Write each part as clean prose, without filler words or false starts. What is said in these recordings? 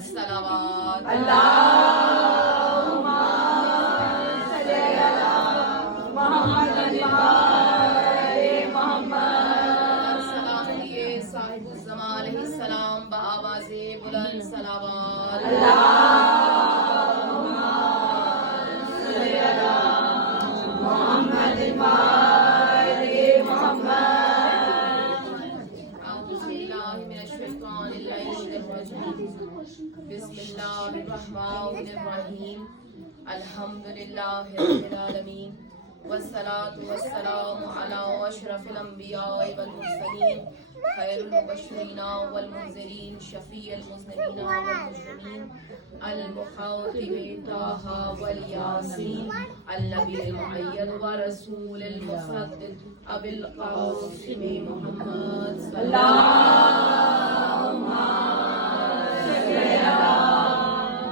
सलावत अल्लाहुम्मा सल्ली अला मुहम्मद व आले मुहम्मद। सलाम दिए साहिबुल ज़मान अलैहिस्सलाम बआवाज़े बुलंद सलावत अल्लाहुम्मा सल्ली अला मुहम्मद व आले मुहम्मद। अऊज़ु बिल्लाहि मिनश शैतानिर रजीम। बिस्मिल्लाहिर रहमानिर रहीम। अल्हम्दुलिल्लाहि रब्बिल आलमीन वस्सलातु वस्सलामु अला अशरफिल अंबिया वल मुरसलीन खैरुल मुबश्शिरीन वल मुनज़िरीन शफ़ीउल मुज़निबीन वल मुजरिमीन अल मुख़ातिब ताहा वल यासीन अल नबील मुअय्यद व रसूलिल मुसद्दिक़ अबिल क़ासिम मुहम्मद अल्लाहुम्मा सल्ली अला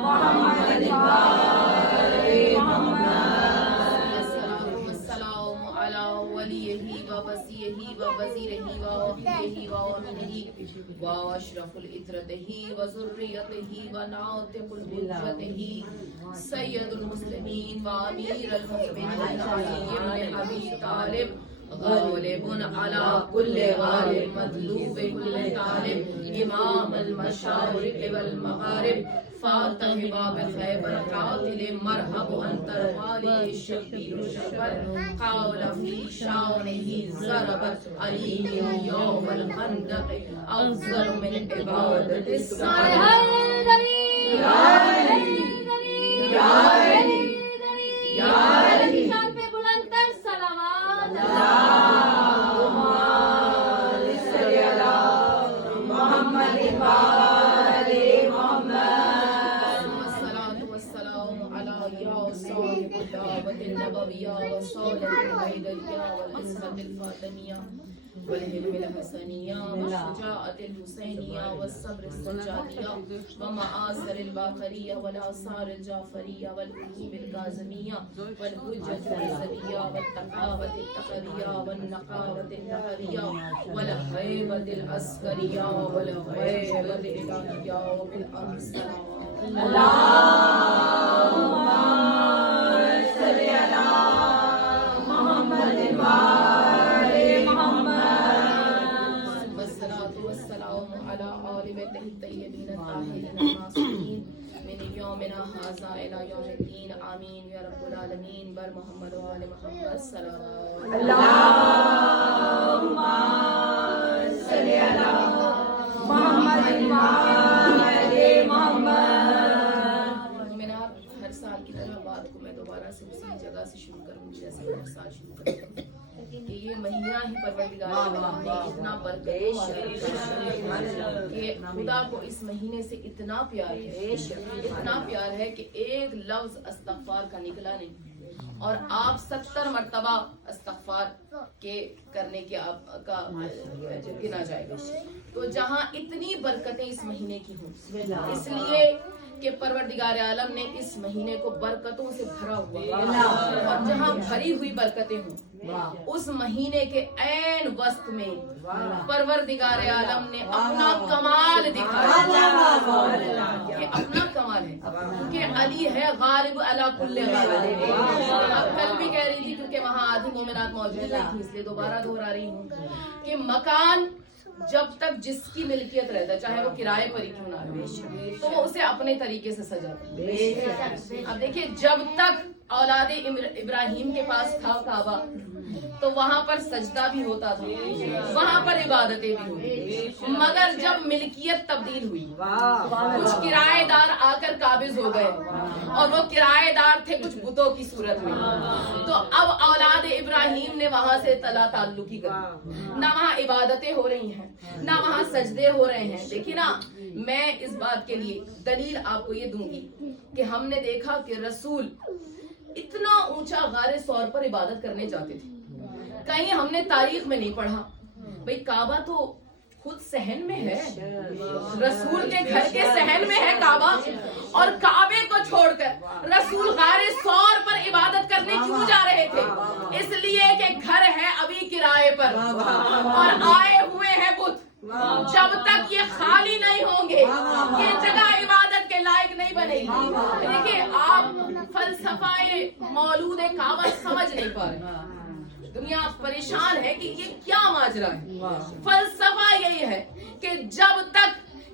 मुहम्मद व आले मुहम्मद। वस्सलामु अला वलिय्यिही व वसीय्यिही व वज़ीरिही व वक़ीहिही व अमीनिही व अशरफुल इत्रतिही व ज़ुर्रिय्यतिही व नातिक़ुल हुज्जतिही सय्यदुल मुस्लिमीन व अमीरुल मुमिनीन अली इब्न अबी तालिब गालिबुन अला कुल्लि गालिब मतलूब कुल्लि तालिब इमामुल मशारिक़ वल मग़ारिब फातिह बाब खैबर कातिल मरहब अंतर वाली शब्बीर शबर क़ौल फी शानिही ज़रबत अली यौमल खंदक़ अफ़ज़ल मिन इबादतिस सारे या अली या अली या अली। शान पे बुलंदतर सलावत अल्लाहुम्मा सल्ली अला मुहम्मद व आले मुहम्मद। वस्सलातु वस्सलामु अला या साहिबुद दावतिन नबविय्या व सालिहिल हैदरिय्या वल इस्मतिल फातिमिय्या वल हिल्मिल हसनिय्या व शुजाअतिल हुसैनिय्या व सब्रिस सज्जादिय्या व मआसरिल बाक़रिय्या वल आसारिल जाफ़रिय्या वल उलूमिल काज़िमिय्या वल हुज्जतिल ज़रिय्या वत तक़ावतिल तक़विय्या वन नक़ावतिल नहविय्या वल हैबतिल अस्करिय्या वल हैबतिल इलाहिय्या बिल अमसला। अल्लाहुम्मा सल्ली अला मुहम्मद व आले मुहम्मद। वस्सलातु वस्सलामु अला आलि बैतिही तय्यबीन ताहिरीन मासूमीन मिन यौमिना हाज़ा इला यौमिद्दीन आमीन या रब्बल आलमीन बर मुहम्मद व आले मुहम्मद सल्लल्लाहु अल्लाहुम्मा सल्ली अला मुहम्मद व आले मुहम्मद। मोमिनात, हर साल की तरह बात को मैं दोबारा से उसी जगह से शुरू करूंगी जैसे मैं हर साल शुरू करती हूँ कि ये महीना ही परवरदिगार आलम ने इतना बरकत कि खुदा को इस महीने से इतना प्यार है कि एक लफ्ज इस्तग़फ़ार का निकला नहीं और आप 70 मर्तबा इस्तग़फ़ार के करने के आपका गिना जाएगा। तो जहाँ इतनी बरकतें इस महीने की हों इसलिए कि परवरदिगार आलम ने इस महीने को बरकतों से भरा हुआ और जहाँ भरी हुई बरकतें हों उस महीने के ऐन वक्त में परवरदिगार आलम ने अपना कमाल दिखाया। ये अपना कमाल है कि अली है गालिब अला कुल्ले गालिब। अब कल भी कह रही थी क्योंकि वहाँ आधी मोमिनात मौजूद नहीं थी इसलिए दोबारा दोहरा रही हूँ कि मकान जब तक जिसकी मिल्कियत रहता है चाहे वो किराए पर ही क्यों ना रहे तो वो उसे अपने तरीके से सजाता है। अब देखिए जब तक औलादे इब्राहिम के पास था काबा तो वहाँ पर सजदा भी होता था, वहाँ पर इबादतें भी हुई। मगर जब मिल्कियत तब्दील हुई कुछ किराएदार आकर काबिज हो गए और वो किराएदार थे कुछ बुतों की सूरत में तो अब औलाद इब्राहिम ने वहाँ से तला ताल्लुकी कर ना वहाँ इबादतें हो रही हैं ना वहाँ सजदे हो रहे हैं। देखिए ना मैं इस बात के लिए दलील आपको ये दूंगी कि हमने देखा कि रसूल इतना ऊंचा गारे सौर पर इबादत करने जाते थे। कहीं हमने तारीख में नहीं पढ़ा भाई काबा तो खुद सहन में है, रसूल के घर के सहन में है काबा और काबे को छोड़कर रसूल गारे सौर पर इबादत करने क्यों जा रहे थे? इसलिए कि घर है अभी किराए पर और आए हुए हैं बुत। जब तक ये खाली नहीं होंगे ये जगह इबादत फलसफा मौलूद काबा समझ नहीं पा रहे। दुनिया परेशान है कि ये क्या माजरा है। फलसफा यही है कि जब तक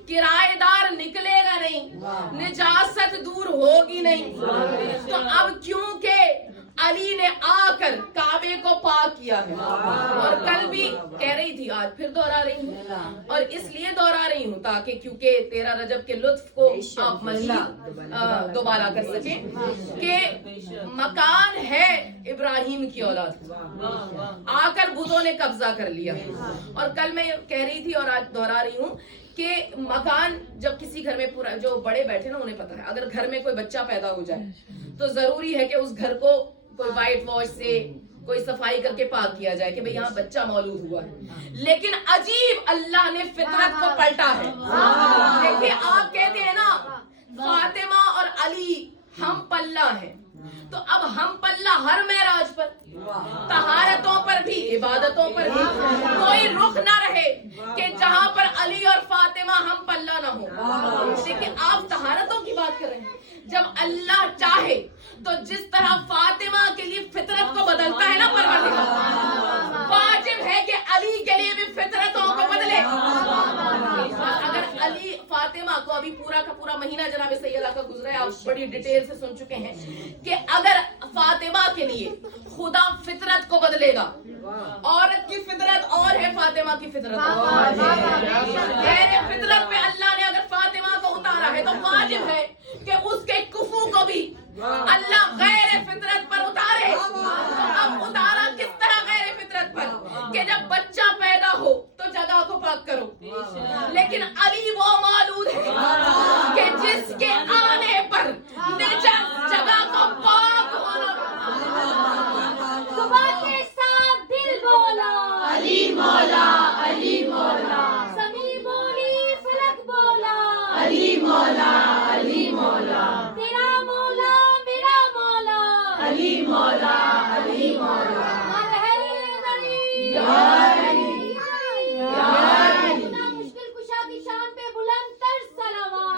किराएदार निकलेगा नहीं, निजासत दूर होगी नहीं। तो अब क्योंकि अली ने आकर काबे को पाक किया है, और कल भी कह रही थी, आज फिर दोहरा रही हूँ, और इसलिए दोहरा रही हूँ ताकि क्योंकि 13 रजब के लुत्फ को आप मज़ीद दोबारा कर सकें कि मकान है इब्राहिम की औलाद, आकर बुतों ने कब्जा कर लिया। और कल मैं कह रही थी और आज दोहरा रही हूँ कि मकान जब किसी घर में पूरा, जो बड़े बैठे ना उन्हें पता है, अगर घर में कोई बच्चा पैदा हो जाए तो जरूरी है कि उस घर को कोई वाइट वॉश से कोई सफाई करके पाक किया जाए कि भाई यहाँ बच्चा मौलूद हुआ है। लेकिन अजीब अल्लाह ने फितरत को पलटा है। देखिए, आप कहते हैं ना फातिमा और अली हम पल्ला है, तो अब हम पल्ला हर मेराज पर, तहारतों पर भी, इबादतों पर भी कोई रुख ना रहे कि जहां पर अली और फातिमा हम पल्ला ना हो। देखिए, आप तहारतों की बात कर रहे हैं। जब अल्लाह चाहे तो जिस तरह फातिमा के लिए फितरत को बदलता है ना परवरदिगार, वाजिब है कि अली के लिए भी फितरतों को बदले। अगर अली फातिमा को, अभी पूरा का पूरा महीना जनाब सैयदा का गुजरा है, आप बड़ी डिटेल से सुन चुके हैं कि अगर फातिमा के लिए खुदा फितरत को बदलेगा, औरत की फितरत और है, फातिमा की फितरत फितरत पे अल्लाह ने अगर फातिमा को उतारा है तो वाजिब है कि उसके कुफू को भी अल्लाह गैर फितरत पर उतारे। तो अब उतारा किस तरह गैर फितरत पर कि जब बच्चा पैदा हो तो जगह को पाक करो, लेकिन अली वो मौलूद है कि जिसके आने पर निजात जगह को पाक होना। सुबह के साथ दिल बोला अली मौला, अली मौला, समी बोली फलक बोला अली मौला, अली मौला, तेरा मौला मेरा मौला अली मौला, अली मौला। अपना मुश्किल कुशा की शान पे बुलंद तर सलावत।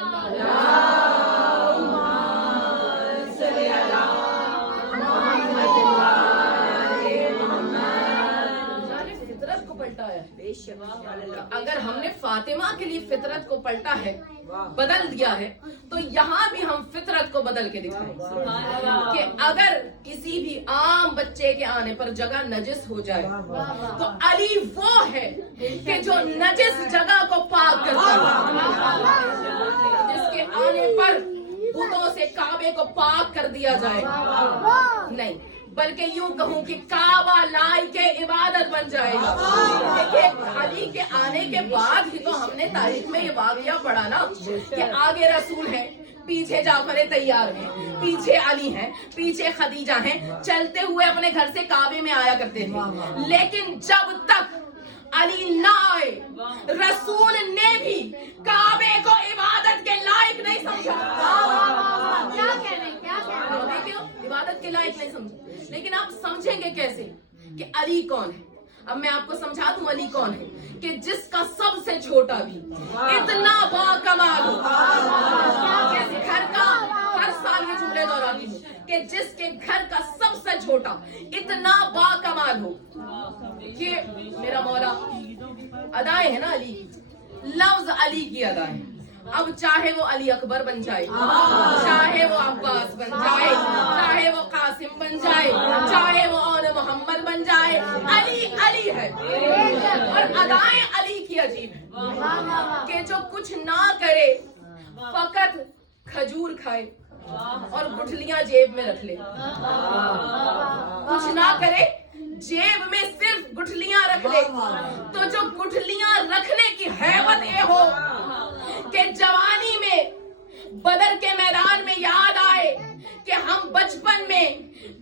फितरत को पलटा है। अगर हमने फातिमा के लिए फितरत को पलटा है, बदल दिया है, तो यहाँ भी हम फितरत को बदल के दिखाएं कि अगर किसी भी आम बच्चे के आने पर जगह नजिस हो जाए तो अली वो है कि जो नजिस जगह को पाक करता है, जिसके आने पर बुतों से काबे को पाक कर दिया जाए, नहीं बल्कि यूं कहूं कि काबा लाई के इबादत बन जाएगा। देखिए, अली के आने के बाद ही तो हमने तारीख में ये वाक़या पढ़ा ना कि आगे रसूल है, पीछे जाफर तैयार है, पीछे अली हैं, पीछे खदीजा हैं, चलते हुए अपने घर से काबे में आया करते थे। लेकिन जब तक अली ना आए, रसूल ने भी काबे को इबादत के लायक नहीं समझा। क्या कह रहे हैं, क्या कह रहे हैं? देखिए, इबादत के लायक नहीं समझा। लेकिन आप समझेंगे कैसे कि अली कौन है? अब मैं आपको समझा दूं अली कौन है कि जिसका सबसे छोटा भी इतना बाकमाल हो, जिस घर का, हर साल ये जुमले दोहराती हूँ, कि जिसके घर का सबसे छोटा इतना बाकमाल हो। ये मेरा मौला अदाएं है ना अली की, लफ्ज अली की अदाएं। अब चाहे वो अली अकबर बन जाए, चाहे वो अब्बास बन जाए, चाहे वो कासिम बन जाए, चाहे वो औन मोहम्मद बन जाए, अली अली है। और अदाएं अली की अजीब है कि जो कुछ ना करे, फकत खजूर खाए और गुठलियां जेब में रख ले। कुछ ना करे, जेब में सिर्फ गुठलियां रख ले। तो जो गुठलियां रखने की हैबत ये हो कि जवानी में बदर के मैदान में याद आए कि हम बचपन में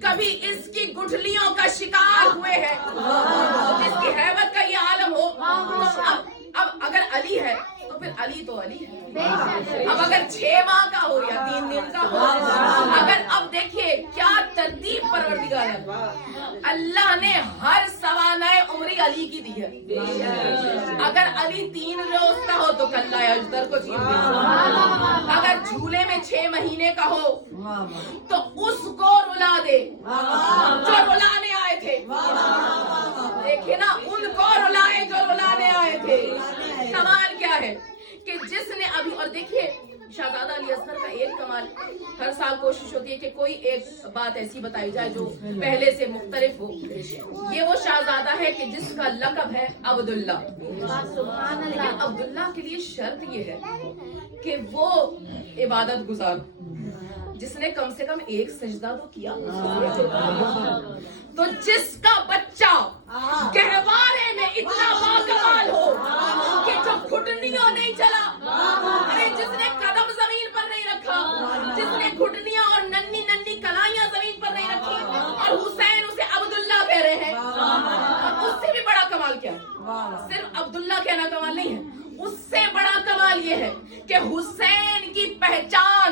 कभी इसकी गुठलियों का शिकार हुए हैं, जिसकी हैबत का ये आलम हो। तो अब अगर अली है तो फिर अली तो अली है। अब अगर 6 माह का हो या 3 दिन का हो, अगर अब देखिए क्या तरतीब परवरदिगार है। अल्लाह ने हर सवानाए उम्री अली की दी है। अगर अली 3 रोज का हो तो कल्ला अजदर को चीर दे। अगर झूले में 6 महीने का हो तो उसको रुला दे जो रुलाने आए थे। देखिए ना, उनको रुलाए जो रुलाने आए थे। कमाल क्या है कि जिसने अभी, और देखिए शहजादा अली असगर का एक कमाल, हर साल कोशिश होती है कि कोई एक बात ऐसी बताई जाए जो पहले से मुख्तलिफ हो। ये वो शहजादा है कि जिसका लक़ब है अब्दुल्ला। लेकिन अब्दुल्ला के लिए शर्त ये है कि वो इबादत गुजार, जिसने कम से कम एक सजदा तो किया। तो जिसका बच्चा गहवारे में इतना बाकमाल हो कि जो घुटनियों नहीं चला, अरे जिसने कदम जमीन पर नहीं रखा, जिसने घुटनियां और नन्ही नन्ही कलाइयां जमीन पर नहीं रखी, और हुसैन उसे अब्दुल्ला कह रहे हैं। और उससे भी बड़ा कमाल क्या है? सिर्फ अब्दुल्ला कहना कमाल नहीं है, उससे बड़ा कमाल ये है कि हुसैन की पहचान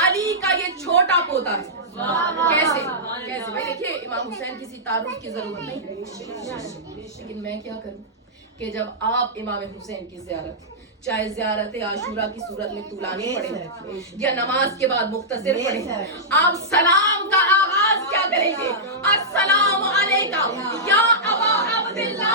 अली का ये छोटा पोता है। कैसे कैसे भाई? देखिए, इमाम हुसैन किसी तारुफ की जरूरत नहीं है, लेकिन मैं क्या करूं कि जब आप इमाम हुसैन की ज़ियारत, चाहे ज़ियारत आशूरा की सूरत में तुलानी पड़े या नमाज के बाद मुख्तसर पड़े, आप सलाम का आगाज क्या करेंगे? अस्सलाम अलैका या अबा अब्दुल्ला।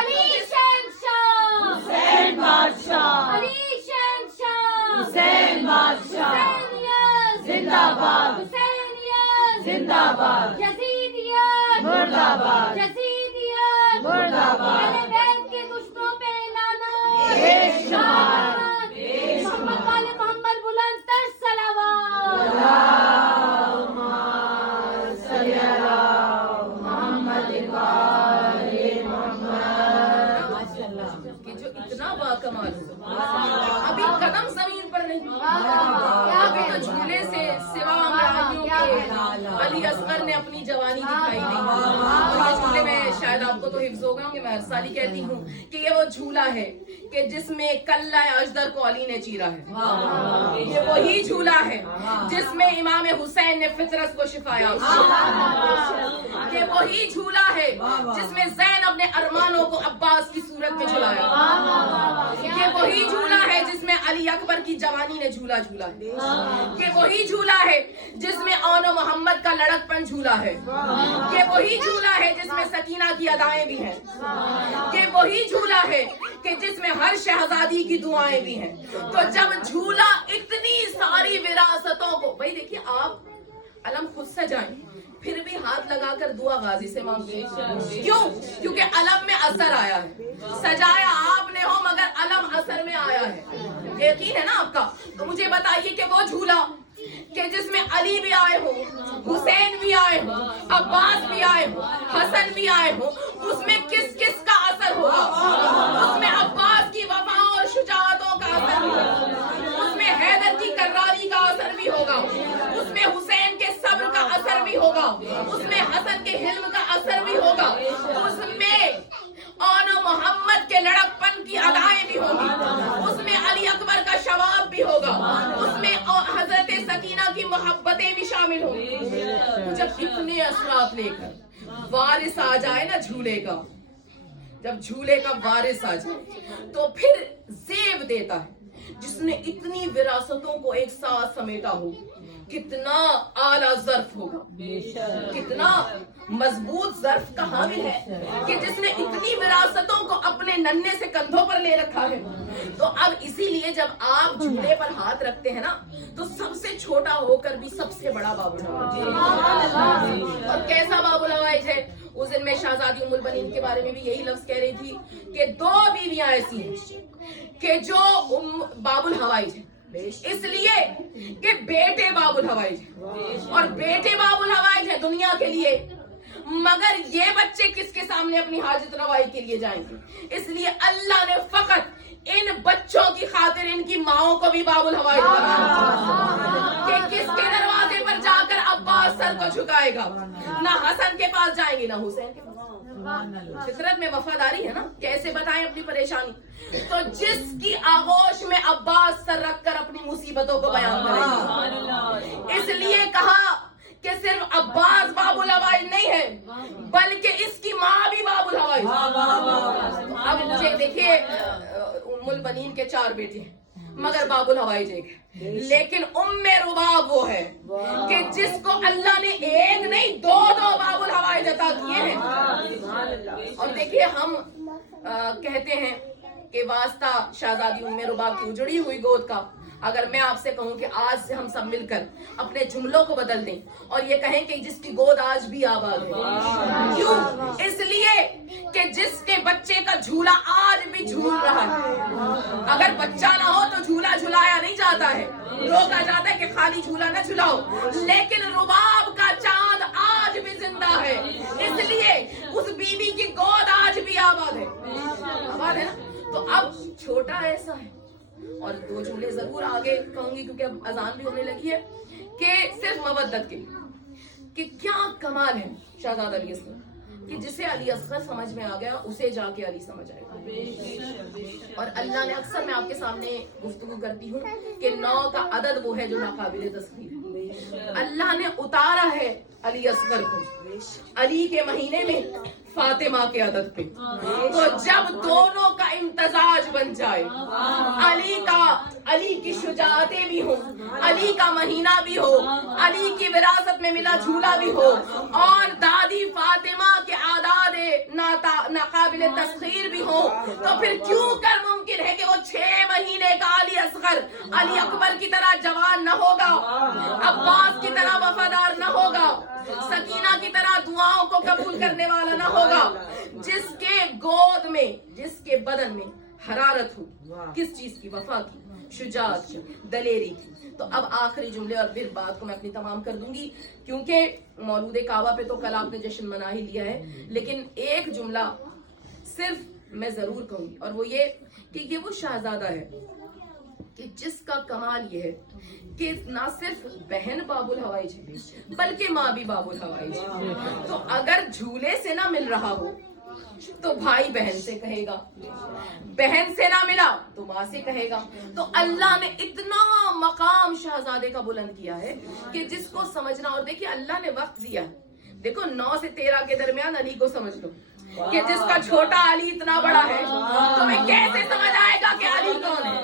अली शहंशाह, हुसैन बादशाह, अली शहंशाह, हुसैन बादशाह, हुसैनियत जिंदाबाद, हुसैनियत जिंदाबाद, यजीदियत मुर्दाबाद, यजीदियत मुर्दाबाद। अहले बैत के दुश्मनों पे लानत, बेशुमार, मोहम्मद वाले मोहम्मद बुलंद तर सलावत। अल्लाहुम्मा सल्ली अला मुहम्मद वाले मुहम्मद। कि जो इतना बाकमाल हो, अभी कदम जमीन पर नहीं, अभी तो झूले से सिवा अंगड़ाइयों के अली असगर ने अपनी जवानी दिखाई नहीं। और ये झूले में शायद आपको तो हिफ्ज होगा कि मैं हर साल ही कहती हूँ कि ये वो झूला है कि जिसमें कल्ला अजदर को अली ने चीरा है। ये वही झूला है जिसमें इमाम हुसैन ने फितरत को शिफाया। ये वही झूला है जिसमें ज़ैनब ने अरमानों को अब्बास की सूरत में झुलाया। ये वही झूला है जिसमें अली अकबर की जवानी ने झूला झूला है। ये वही झूला है जिसमें औनो मोहम्मद का लड़कपन झूला है। ये वही झूला है जिसमें सकीना की अदाएं भी हैं। ये वही झूला है कि जिसमें हर शहजादी की दुआएं भी हैं। तो जब झूला इतनी सारी विरासतों को, भाई देखिए, आप अलम खुद सजाएं फिर भी हाथ लगाकर दुआ गाजी से मांगते हैं। क्यों? क्योंकि अलम में असर आया है। सजाया आपने हो मगर अलम असर में आया है। यकीन है ना आपका? तो मुझे बताइए कि वो झूला कि जिसमें अली भी आए हो, हुसैन भी आए हो, अब्बास भी आए हो, हसन भी आए हो, उसमें किस किस का असर होगा? उसमें अब्बास की वफा और शुजाअतों का असर भी होगा, उसमें हैदर की कर्रारी का असर भी होगा, उसमें हुसैन के सब्र का असर भी होगा, उसमें हसन के हिल्म का असर भी होगा, उसमें औनो मोहम्मद के लड़कपन की अदाएं भी होगी, उसमें अली अकबर का शवाब भी होगा, उसमें हजरत सकीना की मोहब्बतें भी शामिल होंगी। तो जब इतने असरात लेकर वारिस आ जाए ना झूले का, जब झूले का वारिस आ जाए तो फिर जेब देता है जिसने इतनी विरासतों को एक साथ समेटा हो। कितना आला ज़र्फ होगा, कितना मजबूत ज़र्फ का हामिल है कि जिसने इतनी विरासतों को अपने नन्हे से कंधों पर ले रखा है। तो अब इसीलिए जब आप झूले पर हाथ रखते हैं ना, तो सबसे छोटा होकर भी सबसे बड़ा बाबुल हवाइज। और कैसा बाबुल हवाइज है? उस दिन मैं शहजादी उम्मुल बनीन के बारे में भी यही लफ्ज कह रही थी कि 2 बीवियां ऐसी हैं कि जो बाबुल हवाइज है, इसलिए कि बेटे बाबुल हवाइज है और बेटे बाबुल हवाइज है दुनिया के लिए, मगर ये बच्चे किसके सामने अपनी हाजत रवाई के लिए जाएंगे? इसलिए अल्लाह ने फकत इन बच्चों की खातिर इनकी माओं को भी बाबुल हवाइज बनाया कि किसके दरवाजे पर जाकर अब्बास सर को झुकाएगा? ना हसन के पास जाएंगे ना हुसैन के पास। फितरत में वफादारी है ना, कैसे बताएं अपनी परेशानी? तो जिसकी आगोश में अब्बास सर रखकर अपनी मुसीबतों को बयान करेंगे। इसलिए कहा कि सिर्फ अब्बास बाबुल हवाइज नहीं है बल्कि इसकी माँ भी बाबुल हवाइज। अब मुझे देखिए, उम्मुल बनीन के 4 बेटे हैं, मगर बाबुल हवाइज एक है। लेकिन उम्मे रुबाब वो है कि जिसको अल्लाह ने एक नहीं दो बाबुल हवाइज अता किए हैं। और देखिए हम कहते हैं कि वास्ता शहजादी उम्मे रुबाब की उजड़ी हुई गोद का, अगर मैं आपसे कहूं कि आज से हम सब मिलकर अपने जुमलों को बदल दें और ये कहें कि जिसकी गोद आज भी आबाद है। क्यों? इसलिए कि जिसके बच्चे का झूला आज भी झूल रहा है। अगर बच्चा ना हो तो झूला झुलाया नहीं जाता है, रोका जाता है कि खाली झूला ना झुलाओ, लेकिन रुबाब का चांद आज भी जिंदा है, इसलिए उस बीवी की गोद आज भी आबाद है। आबाद है ना? तो अब छोटा ऐसा है, और दो जुमले जरूर आगे कहूंगी क्योंकि अब अजान भी होने लगी है, कि सिर्फ मवद्दत के लिए कि क्या कमाल है शहजादा अली असगर, कि जिसे अली असगर समझ में आ गया उसे जाके अली समझ आएगा। और अल्लाह ने अक्सर मैं आपके सामने गुफ्तगू करती हूँ कि 9 का अदद वो है जो नाकाबिले तस्वीर है। अल्लाह ने उतारा है अली असगर को अली के महीने में फातिमा के अदद पे, तो जब दोनों का इम्तजाज बन जाए, अली की शुजाअतें भी हो, अली का महीना भी हो, अली की विरासत में मिला झूला भी हो, और दादी फातिमा के आदादे नाकाबिले तस्खीर भी हो, तो फिर क्यों कर मुमकिन है कि वो 6 महीने का अली असगर अली अकबर की तरह जवान न होगा, अब्बास की तरह वफादार न होगा, सकीना की तरह दुआओं को कबूल करने वाला न होगा, जिसके गोद में, जिसके बदन में हरारत हो, किस चीज की? वफा की, शुजाअत की, दलेरी की। तो अब आखिरी जुमले और फिर बात को मैं अपनी तमाम कर दूंगी, क्योंकि मौलूद काबा पे तो कल आपने जश्न मना ही लिया है, लेकिन एक जुमला सिर्फ मैं जरूर कहूंगी, और वो ये कि ये वो शहजादा है कि जिसका कमाल ये है कि ना सिर्फ बहन बाबुल हवाइज है बल्कि माँ भी बाबुल हवाइज है। तो अगर झूले से ना मिल रहा हो तो भाई बहन से कहेगा, बहन से ना मिला तो माँ से कहेगा। तो अल्लाह ने इतना मकाम शहजादे का बुलंद किया है कि जिसको समझना, और देखिए अल्लाह ने वक्त दिया, देखो 9 से 13 के दरमियान अली को समझ लो कि जिसका छोटा अली इतना बड़ा है, तुम्हें कैसे समझ आएगा कि अली कौन है?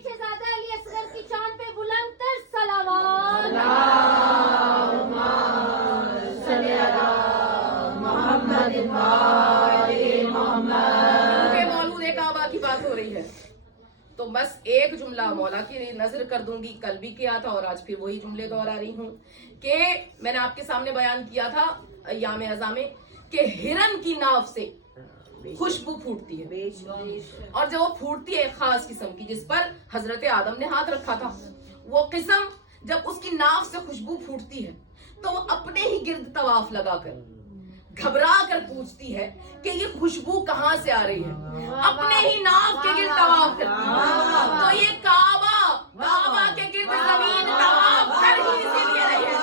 शहजादा अली असगर की शान पे बुलंद तर सलावत। क्योंकि मौलूद काबा की बात हो रही है तो बस एक जुमला मौला की नजर कर दूंगी, कल भी किया था और आज फिर वही जुमले दोहरा रही हूँ कि मैंने आपके सामने बयान किया था अय्याम अज़ा में कि हिरन की नाव से खुशबू फूटती है, और जब वो फूटती है एक खास किस्म की जिस पर हजरत आदम ने हाथ रखा था, वो किस्म जब उसकी नाव से खुशबू फूटती है तो वो अपने ही गिर्द तवाफ लगाकर घबरा कर पूछती है कि ये खुशबू कहाँ से आ रही है, अपने ही नाव के गिर्द तवाफ करती है। तो ये काबा के गिर्द जमीन तवाफ कर ही इसीलिए रही है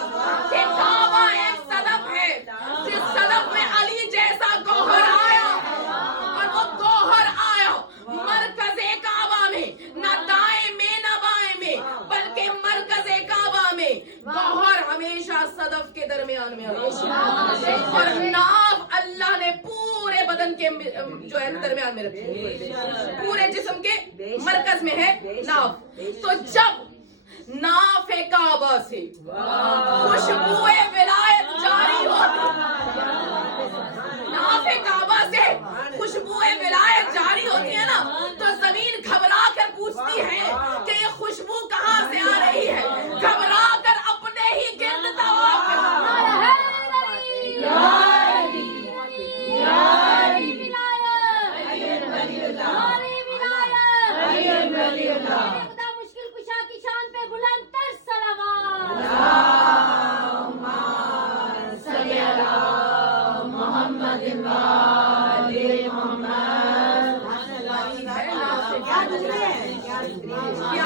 कि काबा एक सदफ है, जिस सदफ में अली जैसा गौहर आया, और वो गौहर आया मरकज़े काबा में, न दाएं में न बाएं में, बल्कि मरकज़े काबा में गौहर हमेशा सदफ के दरमियान में और नाव अल्लाह ने पूरे बदन के जो है दरमियान में रखी है, पूरे जिस्म के मरकज में है नाव। तो जब नाफ काबा से खुशबुए विलायत जारी होती, नाफ काबा से खुशबुए विलायत जारी होती है ना, तो जमीन घबरा कर पूछती है कि ये खुशबू कहाँ से आ रही है, घबरा कर अपने ही गिर्द तवाफ मुश्किल कुशा की शान पे बुलंद तर सलावत।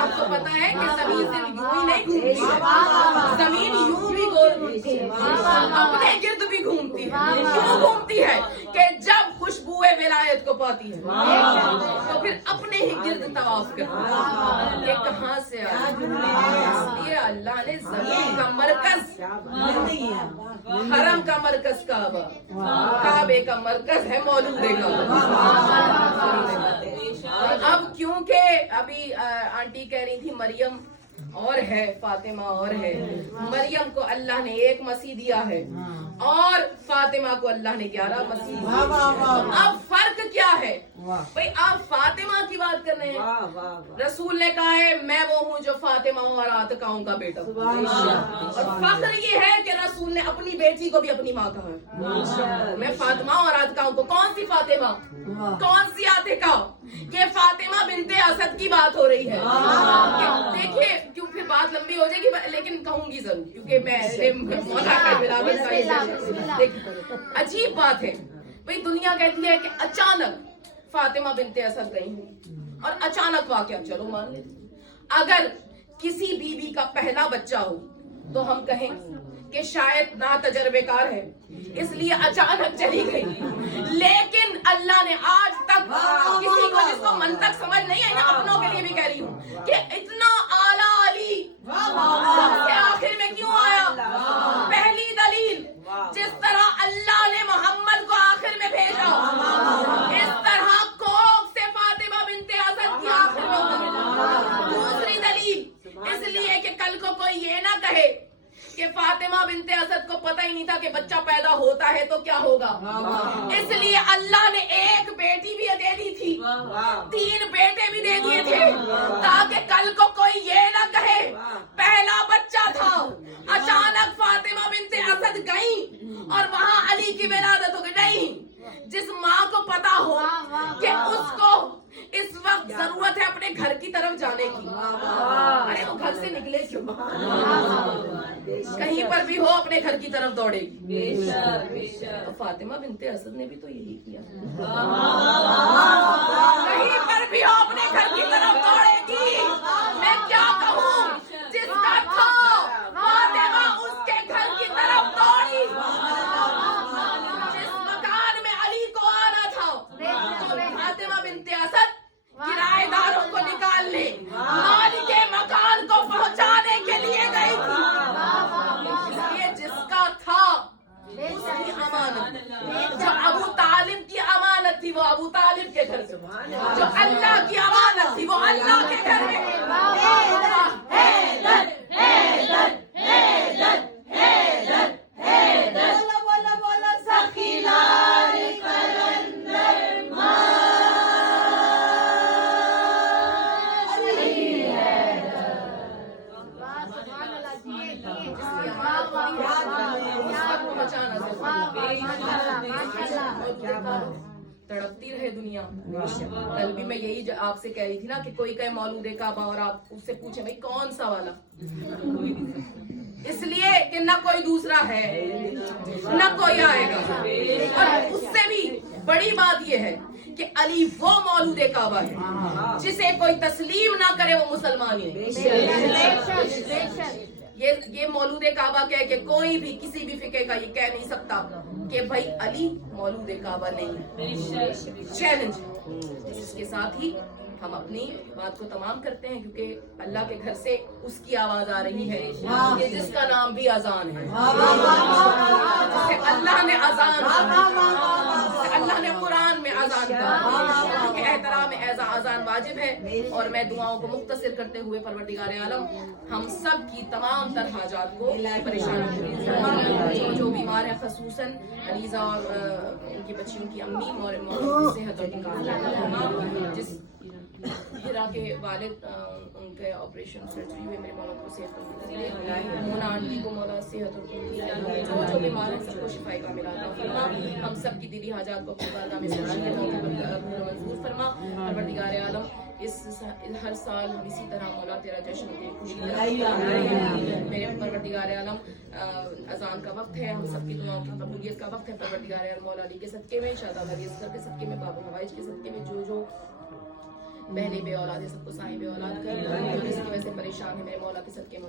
आपको पता है कि जमीन सिर्फ यूं ही नहीं घूमती है, जमीन यूं भी घूमती है, अपने गिर्द भी घूमती है। क्यों घूमती है? कि जब खुशबुए विलायत को पाती है तो फिर अपने ही गिर्द तवाफ करती है। ये कहाँ से आया? इसलिए अल्लाह ने जमीन का मरकज, हरम का मरकज काबा, काबे का मरकज है मौलूद काबा। अब क्योंकि अभी आंटी कह रही थी मरियम और है, फातिमा और है, मरियम को अल्लाह ने एक मसीह दिया है और फातिमा को अल्लाह ने 11 मसीह दिए। अब फर्क क्या है भाई? आप फातिमा की बात कर रहे हैं, रसूल ने कहा है मैं वो हूँ जो फातिमा और आतिकाओं का बेटा हूँ। और फख्र ये है कि रसूल ने अपनी बेटी को भी अपनी माँ कहा है। मैं फातिमा और आतिकाओं को, कौन सी फातिमा, कौन सी आतिका? ये फातिमा बिनते असद की बात हो रही है। देखिए क्यों फिर बात लंबी हो जाएगी, लेकिन कहूंगी जरूर क्योंकि मैं मौला का बिलावल। अजीब बात है भाई, दुनिया कहती है कि अचानक फातिमा बिनते असद गई हूँ और अचानक वाकया, चलो मान लेते। अगर किसी बीबी का पहला बच्चा हो तो हम कहें कि शायद ना तजर्बेकार है इसलिए अचानक चली गई, लेकिन अल्लाह ने आज तक किसी को, जिसको मन तक समझ नहीं आई ना, अपनों के लिए भी कह रही हूँ कि इतना आला अली सबसे आखिर में क्यों आया? पहली दलील, जिस तरह अल्लाह ने मोहम्मद को आखिर में भेजा, इस तरह कोख से फातिमा बिनते असद की आखिर में उतरी। दूसरी दलील इसलिए कि कल को कोई ये ना कहे कि फातिमा बिनते असद को पता ही नहीं था कि बच्चा पैदा होता है तो क्या होगा, इसलिए अल्लाह ने एक बेटी भी दे दी थी, 3 बेटे भी दे दिए थे, ताकि कल को कोई ये ना कहे पहला बच्चा था, अचानक फातिमा बिनते असद गई और वहां अली की विलादत हो गई। नहीं, जिस माँ को पता हो कि उसको इस वक्त जरूरत है अपने घर की तरफ जाने की, अरे वो घर से निकले क्यों? कहीं पर भी हो अपने घर की तरफ दौड़ेगी। तो फातिमा बिनते असद ने भी तो यही किया, कहीं पर भी हो अपने घर की तरफ दौड़ेगी। मैं क्या कहूँ, जिसका था फातिमा उसके घर की तरफ दौड़ी। जिस मकान में अली को आना था तो फातिमा बिनते असद किराएदारों को निकालने, मालिक के मकान को पहुंचाने के लिए गई थी। इसलिए जिसका था उसकी अमानत, जो अबू तालिब की अमानत थी वो अबू तालिब के घर में, जो अल्लाह की अमानत थी वो अल्लाह के घर में। तड़पती रहे दुनिया। कल भी मैं यही आपसे कह रही थी ना कि कोई कहे मौलूद काबा और आप उससे पूछे भाई कौन सा वाला, इसलिए कि ना कोई दूसरा है ना कोई आएगा। और उससे भी बड़ी बात यह है कि अली वो मौलूद काबा है जिसे कोई तस्लीम ना करे वो मुसलमान ही नहीं। ये मौलूद काबा कह के कोई भी किसी भी फिके का ये कह नहीं सकता कि भाई अली मौलूद काबा नहीं। चैलेंज। इसके साथ ही हम अपनी बात को तमाम करते हैं क्योंकि अल्लाह के घर से उसकी आवाज आ रही है कि जिसका नाम भी अजान है, जिसे अल्लाह ने अजान, अल्लाह ने कुरान में अजान कहा कि एहतराम अजान वाजिब है। और मैं दुआओं को मुख्तसर करते हुए परवरदिगार आलम हम सब की तमाम तर हाजात को परेशान, जो बीमार है खसूसन अलीजा और उनकी बच्चियों की अम्मी और सेहत और जिस हिरा के वालिद उनके ऑपरेशन सर्जरी हुए, मेरे मौला को सेहत, मोना आंटी को मौला सेहत और जो बीमार है सबको शिफाई का मिला फरमा। हम सब की दिली हाजात को मंजूर फरमा। परवरदिगार आलम हर साल हम इसी तरह मौला तेरा जश्न के खुशी मेरे परवरदिगार आलम अजान का वक्त है, हम सबकी दुआओं की कबूलियत का वक्त है। परवरदिगार आलम मौला अली के सदके में, शादाब अली असगर के सदके में, बाबू हवाइज के सदके में जो बहने बे औलाद है सबको साई बे औलाद कर, जो इसकी वजह से परेशान है मेरे मौला के सदके में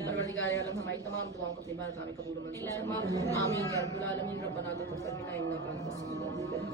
परवरदिगार आलम हमारी तमाम दुआओं को अपनी बारगाह में कबूल मंजूर फरमा। आमीन या रब्बुल आलमीन। रब्बना तक़ब्बल मिन्ना इन्नका अंतस समीउल अलीम।